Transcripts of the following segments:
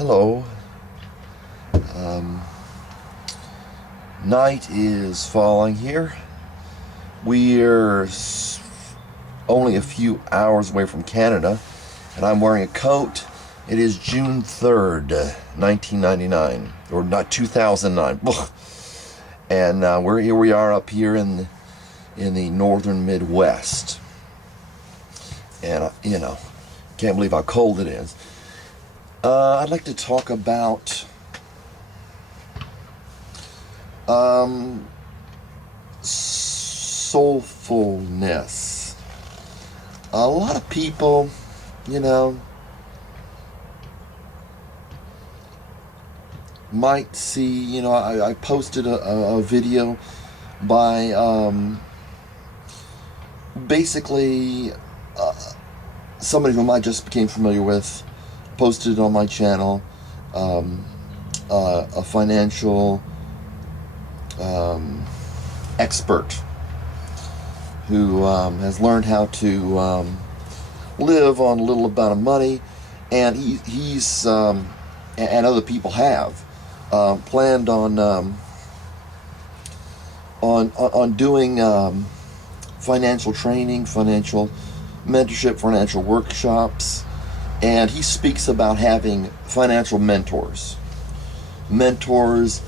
Hello. Um, Night is falling here. We're only a few hours away from Canada, and I'm wearing a coat. It is June 3rd, 1999, or not 2009. And here we are up here in the northern Midwest. And, can't believe how cold it is. I'd like to talk about soulfulness. A lot of people, might see, I posted a video by basically somebody whom I just became familiar with, posted it on my channel, a financial expert who has learned how to live on a little amount of money, and he's and other people have planned on doing financial training, financial mentorship, financial workshops, and he speaks about having financial mentors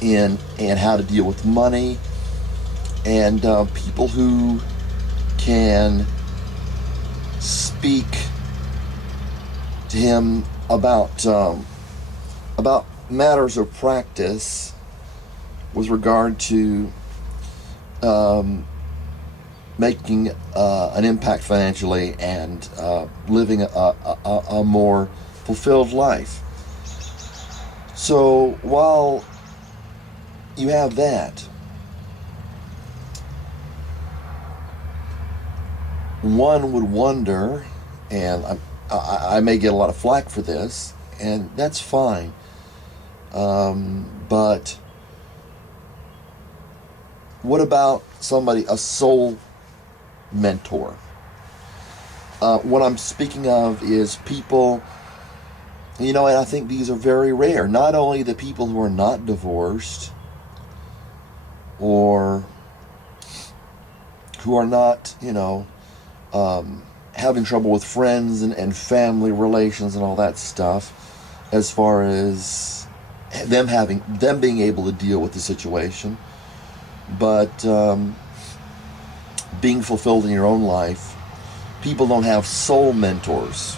in how to deal with money, and people who can speak to him about matters of practice with regard to making an impact financially and living a more fulfilled life. So while you have that, one would wonder, and I may get a lot of flack for this, and that's fine, but what about a soul mentor? What I'm speaking of is people, and I think these are very rare. Not only the people who are not divorced or who are not, having trouble with friends and family relations and all that stuff, as far as them being able to deal with the situation, but being fulfilled in your own life. People don't have soul mentors.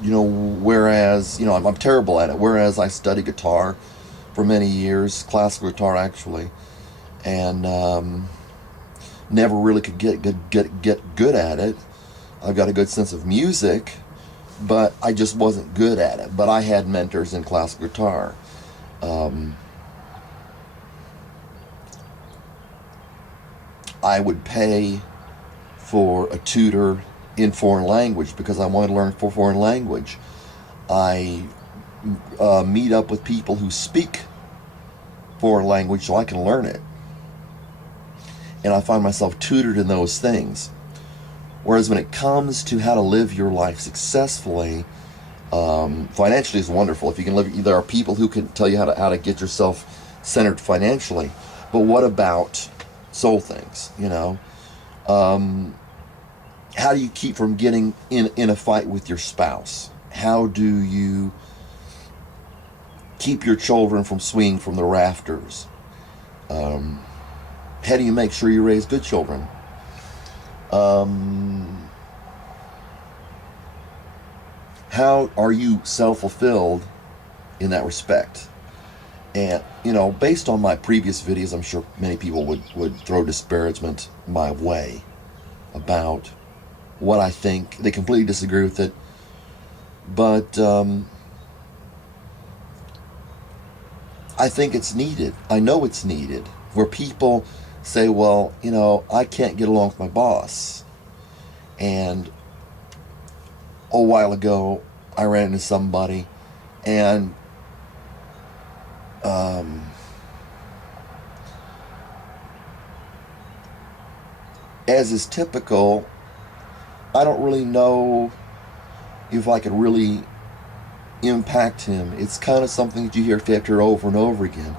Whereas, I'm terrible at it. Whereas I studied guitar for many years, classical guitar actually, and never really could get good at it. I've got a good sense of music, but I just wasn't good at it. But I had mentors in classical guitar. I would pay for a tutor in foreign language because I wanted to learn foreign language. I meet up with people who speak foreign language so I can learn it. And I find myself tutored in those things. Whereas when it comes to how to live your life successfully, financially is wonderful. If you can live, there are people who can tell you how to get yourself centered financially. But what about soul things? How do you keep from getting in a fight with your spouse? How do you keep your children from swinging from the rafters? How do you make sure you raise good children? How are you self-fulfilled in that respect? And, based on my previous videos, I'm sure many people would throw disparagement my way about what I think. They completely disagree with it. But I think it's needed. I know it's needed. Where people say, well, I can't get along with my boss. And a while ago, I ran into somebody, and as is typical, I don't really know if I could really impact him. It's kind of something that you hear factor over and over again.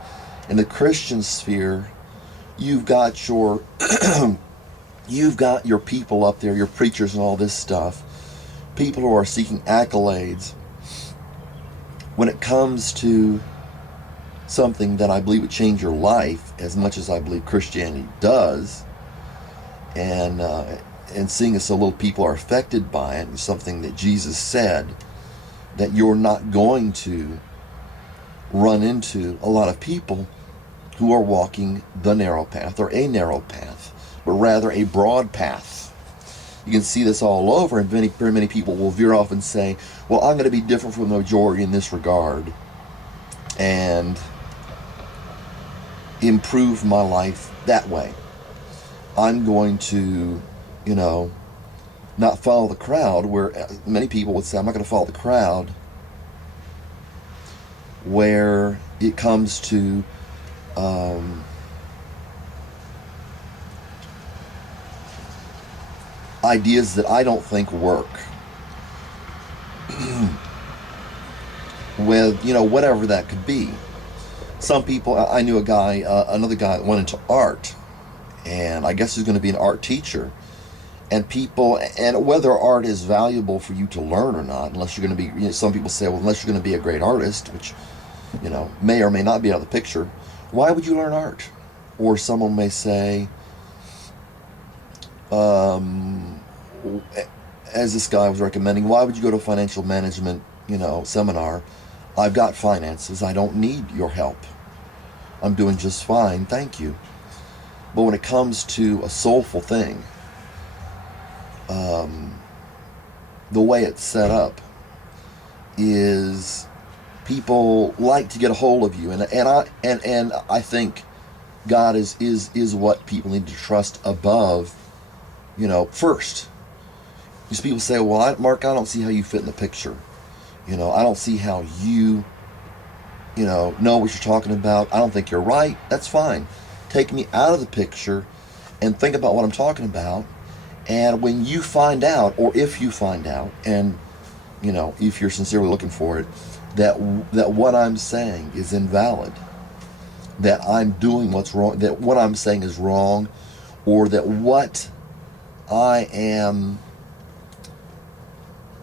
In the Christian sphere, you've got your you've got your people up there, your preachers and all this stuff, people who are seeking accolades. When it comes to something that I believe would change your life as much as I believe Christianity does, and seeing as so little people are affected by it, and something that Jesus said, that you're not going to run into a lot of people who are walking the narrow path or a narrow path, but rather a broad path. You can see this all over, and very many people will veer off and say, well, I'm going to be different from the majority in this regard and improve my life that way. I'm going to, not follow the crowd, where many people would say, I'm not going to follow the crowd, where it comes to ideas that I don't think work. With, whatever that could be. Some people, I knew a guy, another guy that went into art, and I guess he's going to be an art teacher. And people, and whether art is valuable for you to learn or not, unless you're going to be, some people say, well, unless you're going to be a great artist, which, may or may not be out of the picture, why would you learn art? Or someone may say, as this guy was recommending, why would you go to a financial management, seminar? I've got finances. I don't need your help. I'm doing just fine. Thank you. But when it comes to a soulful thing, the way it's set up is people like to get a hold of you, and I think God is what people need to trust above, first. These people say, well, Mark, I don't see how you fit in the picture. I don't see how you, know what you're talking about. I don't think you're right. That's fine. Take me out of the picture and think about what I'm talking about. And when you find out, or if you find out, and, if you're sincerely looking for it, that what I'm saying is invalid, that I'm doing what's wrong, that what I'm saying is wrong, or that what I am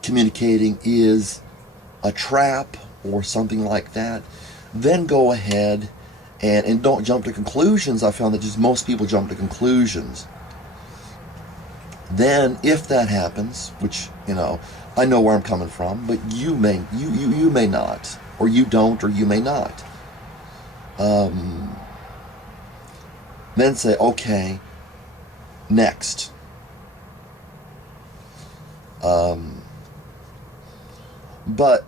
communicating is a trap or something like that, then go ahead and don't jump to conclusions. I found that just most people jump to conclusions. Then if that happens, which, I know where I'm coming from, but you may not, or you don't, or you may not. Then say, okay, next. But,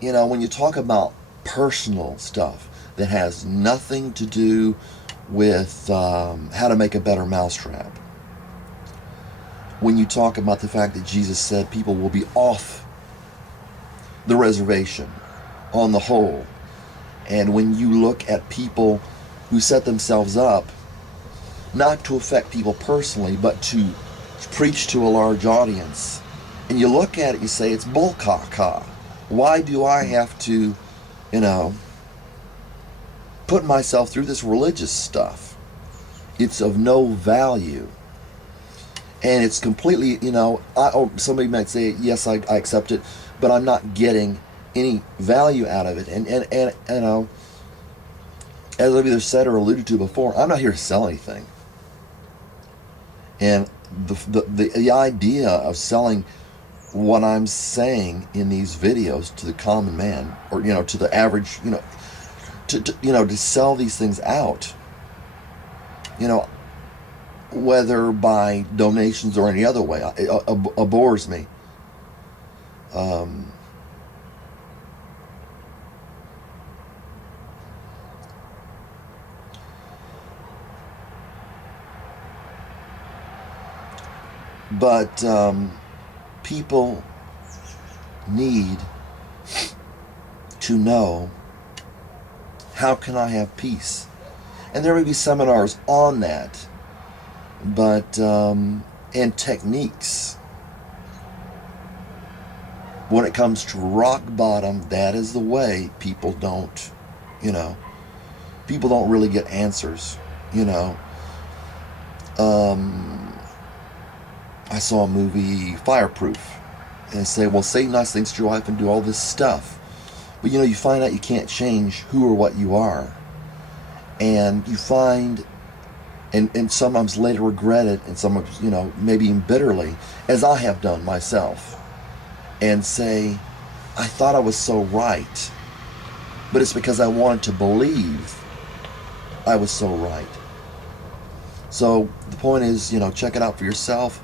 when you talk about personal stuff that has nothing to do with how to make a better mousetrap, when you talk about the fact that Jesus said people will be off the reservation on the whole, and when you look at people who set themselves up not to affect people personally, but to preach to a large audience, and you look at it, you say, it's bull caca. Why do I have to, put myself through this religious stuff? It's of no value. And it's completely, somebody might say, yes, I accept it, but I'm not getting any value out of it. And as I've either said or alluded to before, I'm not here to sell anything. And the idea of selling what I'm saying in these videos to the common man, or to the average, to sell these things out, whether by donations or any other way, it bores me. But people need to know, how can I have peace? And there may be seminars on that, but and techniques. when it comes to rock bottom, that is the way people don't, you know, people don't really get answers, you know. I saw a movie, Fireproof, and they say, well, say nice things to your wife and do all this stuff. But, you know, you find out you can't change who or what you are. And you find, and sometimes later regret it, and sometimes, you know, maybe even bitterly, as I have done myself, and say, I thought I was so right, but it's because I wanted to believe I was so right. So the point is, you know, check it out for yourself.